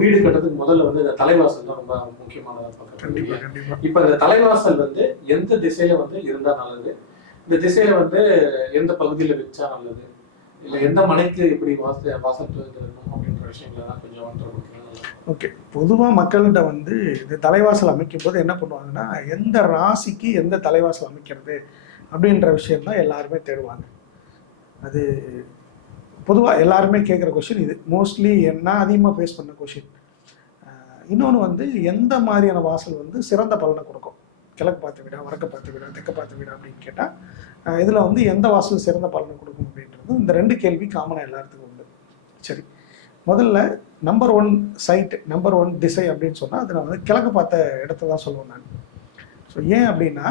வீடு கட்டுறதுக்கு முதல்ல வந்து இந்த தலைவாசல் தான் ரொம்ப முக்கியமானதாக பார்க்குறேன். இப்போ இந்த தலைவாசல் வந்து எந்த திசையில வந்து இருந்தா நல்லது, இந்த திசையில வந்து எந்த பகுதியில வச்சா நல்லது, இல்லை எந்த மனைக்கு இப்படி வாசல் இருக்கணும் அப்படின்ற விஷயங்கள்லாம் கொஞ்சம் கொடுக்குறாங்க. ஓகே, பொதுவாக மக்கள்கிட்ட வந்து இந்த தலைவாசல் அமைக்கும் போது என்ன பண்ணுவாங்கன்னா, எந்த ராசிக்கு எந்த தலைவாசல் அமைக்கிறது அப்படின்ற விஷயம்தான் எல்லாருமே தேடுவாங்க. அது பொதுவாக எல்லாருமே கேட்குற கொஷின் இது. மோஸ்ட்லி என்ன அதிகமாக ஃபேஸ் பண்ண கொஷின். இன்னொன்று வந்து எந்த மாதிரியான வாசல் வந்து சிறந்த பலனை கொடுக்கும், கிழக்கு பார்த்த வீடா, வடக்க பார்த்த வீடா, தெற்க பார்த்த வீடா அப்படின்னு கேட்டால் இதில் வந்து எந்த வாசல் சிறந்த பலனை கொடுக்கும் அப்படின்றது இந்த 2 கேள்வி காமனாக எல்லாத்துக்கும் உண்டு. சரி, முதல்ல நம்பர் 1 சைட், நம்பர் 1 திசை அப்படின்னு சொன்னால் அது நான் வந்து கிழக்கு பார்த்த இடத்த தான் சொல்லுவேன் நான். ஸோ ஏன் அப்படின்னா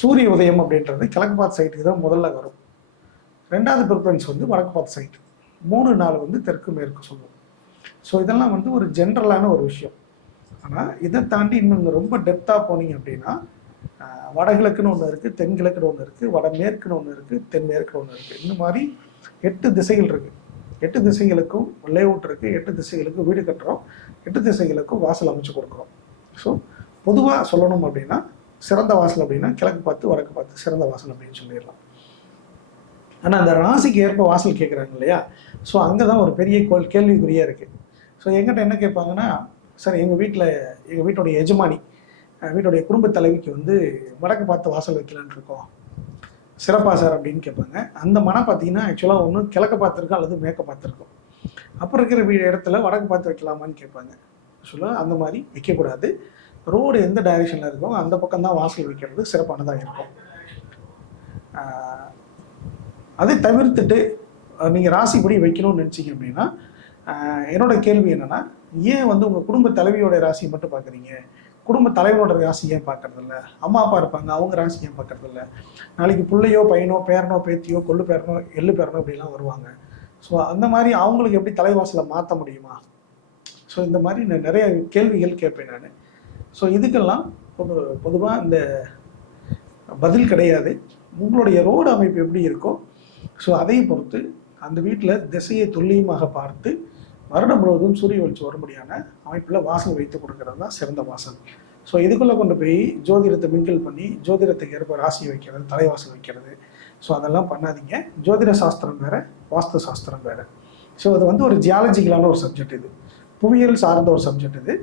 சூரிய உதயம் அப்படின்றது கிழக்கு பார்த்த சைட்டுக்கு தான் முதல்ல வரும். 2வது ப்ரிஃபரன்ஸ் வந்து வடக்கு பார்த்த சைட்டு, 3 4 வந்து தெற்கு மேற்கு சொல்லுவோம். ஸோ இதெல்லாம் வந்து ஒரு ஜென்ரலான ஒரு விஷயம். ஆனால் இதை தாண்டி இன்னும் ரொம்ப டெப்த்தாக போனீங்க அப்படின்னா வடகிழக்குன்னு ஒன்று இருக்குது, தென்கிழக்குன்னு ஒன்று இருக்குது, வடமேற்குன்னு ஒன்று இருக்குது, தென்மேற்குன்னு ஒன்று இருக்குது. இந்த மாதிரி 8 திசைகள் இருக்குது. 8 திசைகளுக்கும் லேஅவுட் இருக்குது, 8 திசைகளுக்கும் வீடு கட்டுறோம், 8 திசைகளுக்கும் வாசல் அமைச்சு கொடுக்குறோம். ஸோ பொதுவாக சொல்லணும் அப்படின்னா சிறந்த வாசல் அப்படின்னா கிழக்கு பார்த்து வடக்கு பார்த்து சிறந்த வாசல் அப்படின்னு சொல்லிடலாம். ஆனால் அந்த ராசிக்கு ஏற்ப வாசல் கேட்குறாங்க இல்லையா, ஸோ அங்கே தான் ஒரு பெரிய கேள்விக்குறியாக இருக்குது. ஸோ எங்கிட்ட என்ன கேட்பாங்கன்னா, சார் எங்கள் வீட்டுடைய எஜமானி, வீட்டுடைய குடும்ப தலைவிக்கு வந்து வடக்கு பார்த்து வாசல் வைக்கலான் இருக்கோம், சிறப்பா சார் அப்படின்னு கேட்பாங்க. அந்த மனம் பார்த்தீங்கன்னா ஆக்சுவலாக ஒன்று கிழக்க பார்த்துருக்கோம் அல்லது மேற்க பார்த்துருக்கோம். அப்புறம் இருக்கிற இடத்துல வடக்கு பார்த்து வைக்கலாமான்னு கேட்பாங்க. ஆக்சுவலாக அந்த மாதிரி வைக்கக்கூடாது. ரோடு எந்த டைரெக்ஷனில் இருக்கோ அந்த பக்கம் தான் வாசல் வைக்கிறது சிறப்பானதாக இருக்கும். அதை தவிர்த்துட்டு நீங்கள் ராசிப்படி வைக்கணும்னு நினச்சிங்க அப்படின்னா என்னோட கேள்வி என்னென்னா, ஏன் வந்து உங்கள் குடும்ப தலைவியோட ராசியை மட்டும் பார்க்குறீங்க, குடும்ப தலைவனோட ராசி ஏன் பார்க்கறதில்ல? அம்மா அப்பா இருப்பாங்க, அவங்க ராசி ஏன் பார்க்கறதில்ல? நாளைக்கு பிள்ளையோ பையனோ பேரனோ பேத்தியோ கொள்ளு பேரனோ எள்ளு பேரனோ இப்படிலாம் வருவாங்க. ஸோ அந்த மாதிரி அவங்களுக்கு எப்படி தலைவாசலை மாற்ற முடியுமா? ஸோ இந்த மாதிரி நான் நிறைய கேள்விகள் கேட்பேன் நான். ஸோ இதுக்கெல்லாம் பொதுவாக இந்த பதில் கிடையாது. உங்களுடைய ரோடு அமைப்பு எப்படி இருக்கோ ஸோ அதை பொறுத்து அந்த வீட்டில் திசையை துல்லியமாக பார்த்து வருடம் முழுவதும் சூரிய வெளிச்சம் வரும்படியான அமைப்பில் வாசல் வைத்து கொடுக்கறது தான் சிறந்த வாசல். ஸோ இதுக்குள்ளே கொண்டு போய் ஜோதிடத்தை மிங்கிள் பண்ணி ஜோதிடத்துக்கு ஏற்ப ராசி வைக்கிறது, தலைவாசல் வைக்கிறது, ஸோ அதெல்லாம் பண்ணாதீங்க. ஜோதிட சாஸ்திரம் வேறு, வாஸ்து சாஸ்திரம் வேறு. ஸோ அது வந்து ஒரு ஜியாலஜிக்கலான ஒரு சப்ஜெக்ட், இது புவியியல் சார்ந்த ஒரு சப்ஜெக்ட். இது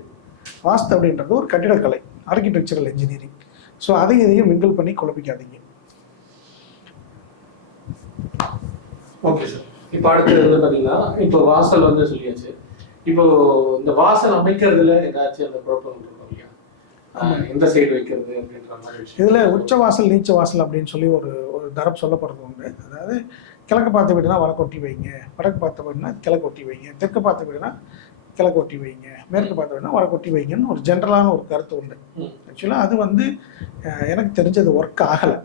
வாஸ்து அப்படின்றது ஒரு கட்டிடக்கலை, ஆர்கிடெக்சரல் இன்ஜினியரிங். ஸோ இதையும் மிங்கிள் பண்ணி குழப்பிக்காதீங்க. Okay sir. இப்போ அடுத்தது வந்து பார்த்தீங்கன்னா, இப்போ வாசல் வந்து சொல்லியாச்சு. இப்போ இந்த வாசல் அமைக்கிறதுல ஏதாச்சும் அந்த குழப்பம் இருக்கும் இல்லையா, எந்த சைடு வைக்கிறது அப்படின்ற மாதிரி விஷயம். இதில் உச்ச வாசல் நீச்ச வாசல் அப்படின்னு சொல்லி ஒரு தரப்பு சொல்லப்படுறது உண்டு. அதாவது கிழக்கு பார்த்த வீடுனா வடக்கு ஒட்டி வைங்க, வடக்கு பார்த்த வீடுனா கிழக்கு ஒட்டி வைங்க, தெற்கு பார்த்த வீடுனா கிழக்கு ஒட்டி வைங்க, மேற்கு பார்த்த வீடுனா வடக்கு ஒட்டி வைங்கன்னு ஒரு ஜென்ரலான ஒரு கருத்து உண்டு. ஆக்சுவலாக அது வந்து எனக்கு தெரிஞ்சது ஒர்க் ஆகலை.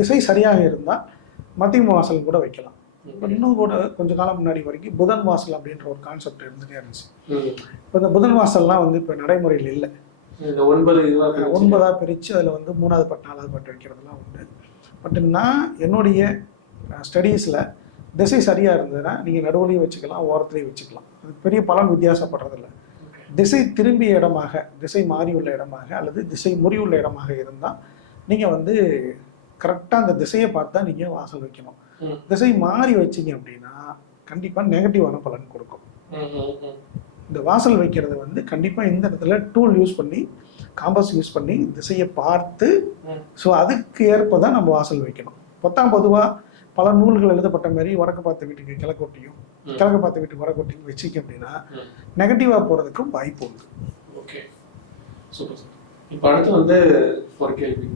திசை சரியாக இருந்தால் மத்தியம வாசல் கூட வைக்கலாம். இன்னும் கூட கொஞ்ச காலம் முன்னாடி வரைக்கும் புதன் வாசல் அப்படின்ற ஒரு கான்செப்ட் இருந்துட்டே இருந்துச்சு. இப்போ இந்த புதன் வாசல்லாம் வந்து இப்போ நடைமுறையில் இல்லை. 9 பிரித்து அதில் வந்து 3வது பட்டு 4வது பட்டு வைக்கிறதுலாம் உண்டு. பட் நான் என்னுடைய ஸ்டடீஸில் திசை சரியாக இருந்ததுன்னா நீங்கள் நடுவுலையும் வச்சுக்கலாம், ஓரத்துலையும் வச்சுக்கலாம். அது பெரிய பலன் வித்தியாசப்படுறதில்ல. திசை திரும்பிய இடமாக, திசை மாறியுள்ள இடமாக அல்லது திசை முறியுள்ள இடமாக இருந்தால் நீங்கள் வந்து கரெக்டாக அந்த திசையை பார்த்தா நீங்கள் வாசல் வைக்கணும். திசை மாறி வச்சிங்க அப்படின்னா கண்டிப்பாக நெகட்டிவான பலன் கொடுக்கும். இந்த வாசல் வைக்கிறது வந்து கண்டிப்பாக இந்த இடத்துல டூல் யூஸ் பண்ணி, காம்பஸ் யூஸ் பண்ணி திசையை பார்த்து, ஸோ அதுக்கு ஏற்ப தான் நம்ம வாசல் வைக்கணும். பொதுவாக பல நூல்கள் எழுதப்பட்ட மாதிரி வடக்கு பார்த்த வீட்டுக்கு கிழக்கு ஒட்டியும், கிழக்கு பார்த்த வீட்டுக்கு வடக்கு ஒட்டியும் வச்சிக்க அப்படின்னா நெகட்டிவாக போகிறதுக்கும் வாய்ப்பு உண்டு. Okay, super sir. இப்போ அடுத்து வந்து ஒரு கேள்வி.